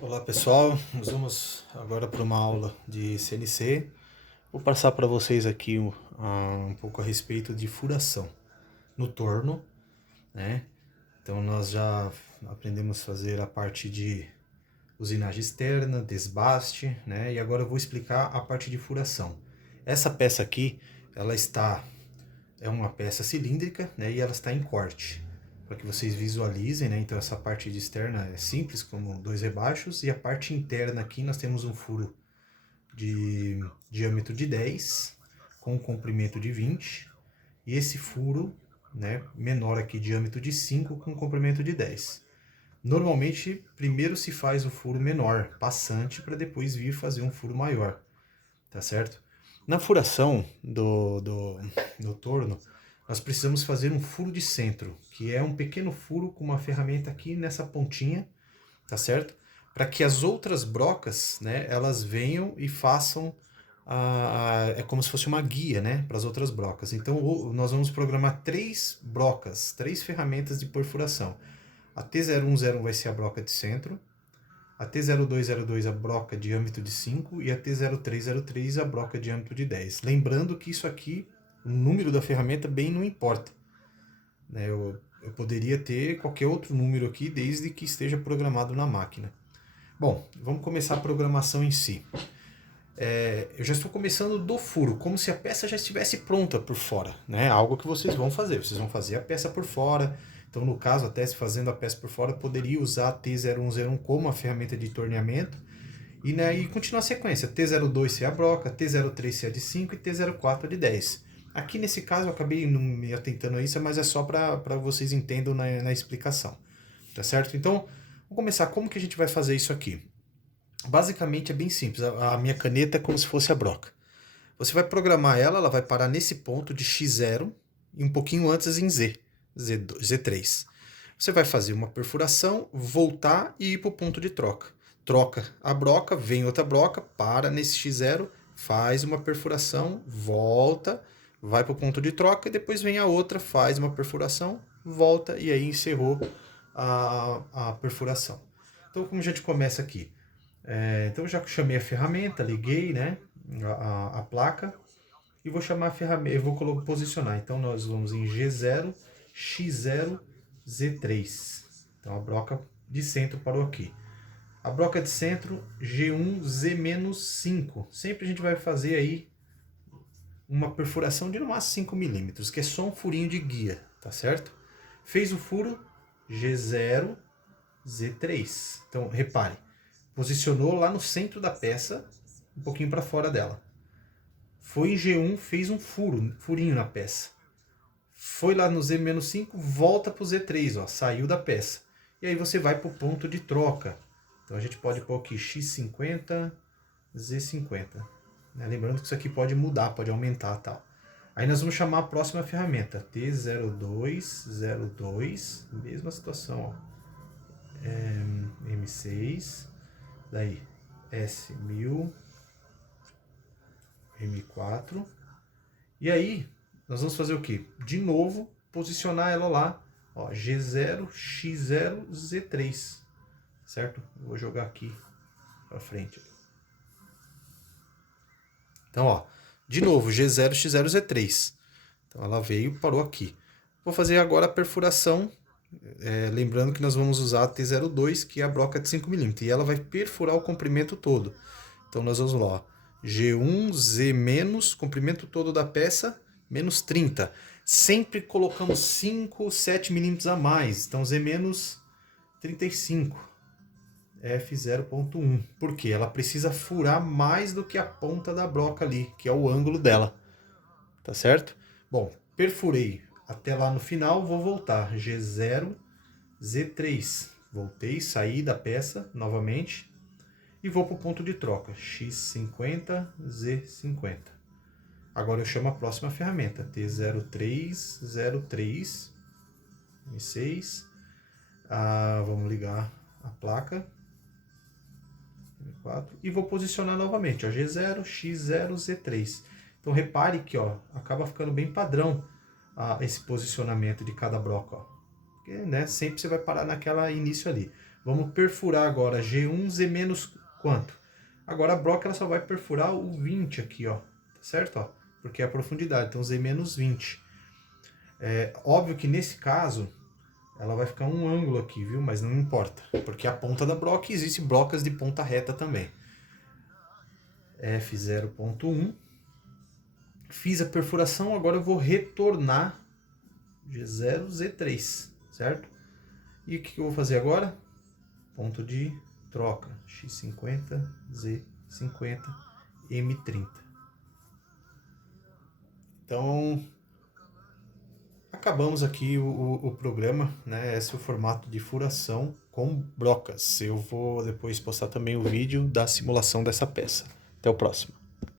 Olá pessoal, nós vamos agora para uma aula de CNC. Vou passar para vocês aqui um pouco a respeito de furação no torno, né? Então nós já aprendemos a fazer a parte de usinagem externa, desbaste, né? E agora eu vou explicar a parte de furação. Essa peça aqui, é uma peça cilíndrica, né? E ela está em corte, para que vocês visualizem, né? Então essa parte de externa é simples, como dois rebaixos, e a parte interna aqui nós temos um furo de diâmetro de 10, com comprimento de 20, e esse furo, né, menor aqui, diâmetro de 5, com comprimento de 10. Normalmente, primeiro se faz o furo menor, passante, para depois vir fazer um furo maior, tá certo? Na furação do torno, nós precisamos fazer um furo de centro, que é um pequeno furo com uma ferramenta aqui nessa pontinha, tá certo? Para que as outras brocas, né, elas venham e façam é como se fosse uma guia, né, para as outras brocas. Então nós vamos programar três brocas, três ferramentas de perfuração. A T010 vai ser a broca de centro, a T0202 a broca de diâmetro de 5 e a T0303 a broca de diâmetro de 10. Lembrando que isso aqui, o número da ferramenta bem não importa, né? Eu poderia ter qualquer outro número aqui desde que esteja programado na máquina. Bom, vamos começar a programação em si. Eu já estou começando do furo, como se a peça já estivesse pronta por fora, né? Algo que vocês vão fazer a peça por fora. Então, no caso, até se fazendo a peça por fora, poderia usar a T0101 como a ferramenta de torneamento e, né, e continuar a sequência. T02 ser a broca, T03 ser a de 5 e T04 a de 10. Aqui nesse caso eu acabei não me atentando a isso, mas é só para vocês entendam na explicação, tá certo? Então, vamos começar. Como que a gente vai fazer isso aqui? Basicamente é bem simples, a minha caneta é como se fosse a broca. Você vai programar ela, ela vai parar nesse ponto de x0 e um pouquinho antes em Z3. Você vai fazer uma perfuração, voltar e ir para o ponto de troca. Troca a broca, vem outra broca, para nesse x0, faz uma perfuração, volta, vai para o ponto de troca e depois vem a outra, faz uma perfuração, volta e aí encerrou a perfuração. Então como a gente começa aqui? Então eu já chamei a ferramenta, liguei, né, a placa e vou chamar a ferramenta, eu vou posicionar. Então nós vamos em G0, X0, Z3. Então a broca de centro parou aqui. A broca de centro, G1, Z-5. Sempre a gente vai fazer aí uma perfuração de no máximo 5 milímetros, que é só um furinho de guia, tá certo? Fez o furo, G0, Z3. Então repare, posicionou lá no centro da peça, um pouquinho para fora dela. Foi em G1, fez um furinho na peça. Foi lá no Z-5, volta para o Z3, ó, saiu da peça. E aí você vai para o ponto de troca. Então a gente pode pôr aqui X50, Z50. Né? Lembrando que isso aqui pode mudar, pode aumentar e tal. Aí nós vamos chamar a próxima ferramenta, T0202, mesma situação, ó. M6, daí S1000, M4. E aí, nós vamos fazer o quê? De novo, posicionar ela lá, ó, G0, X0, Z3, certo? Vou jogar aqui para frente. Então, ó, de novo, G0, X0, Z3. Então ela veio e parou aqui. Vou fazer agora a perfuração, lembrando que nós vamos usar a T02, que é a broca de 5 mm, e ela vai perfurar o comprimento todo. Então nós vamos lá, ó, G1, Z-, comprimento todo da peça, menos 30. Sempre colocamos 5, 7 milímetros a mais, então Z- 35. F0.1. Por quê? Ela precisa furar mais do que a ponta da broca ali, que é o ângulo dela. Tá certo? Bom, perfurei até lá no final, vou voltar. G0, Z3. Voltei, saí da peça novamente e vou para o ponto de troca. X50, Z50. Agora eu chamo a próxima ferramenta. T0303, M6. Vamos ligar a placa. M4, e vou posicionar novamente, ó, G0, X0, Z3. Então repare que, ó, acaba ficando bem padrão esse posicionamento de cada broca, ó. Porque, né, sempre você vai parar naquela início ali. Vamos perfurar agora G1, Z menos quanto? Agora a broca ela só vai perfurar o 20 aqui, ó, tá certo? Ó, porque é a profundidade, então Z menos 20. É óbvio que nesse caso ela vai ficar um ângulo aqui, viu? Mas não importa, porque a ponta da broca existe brocas de ponta reta também. F0.1. Fiz a perfuração, agora eu vou retornar G0, Z3, certo? E o que eu vou fazer agora? Ponto de troca, X50, Z50, M30. Então, acabamos aqui o programa, né? Esse é o formato de furação com brocas. Eu vou depois postar também o vídeo da simulação dessa peça. Até o próximo.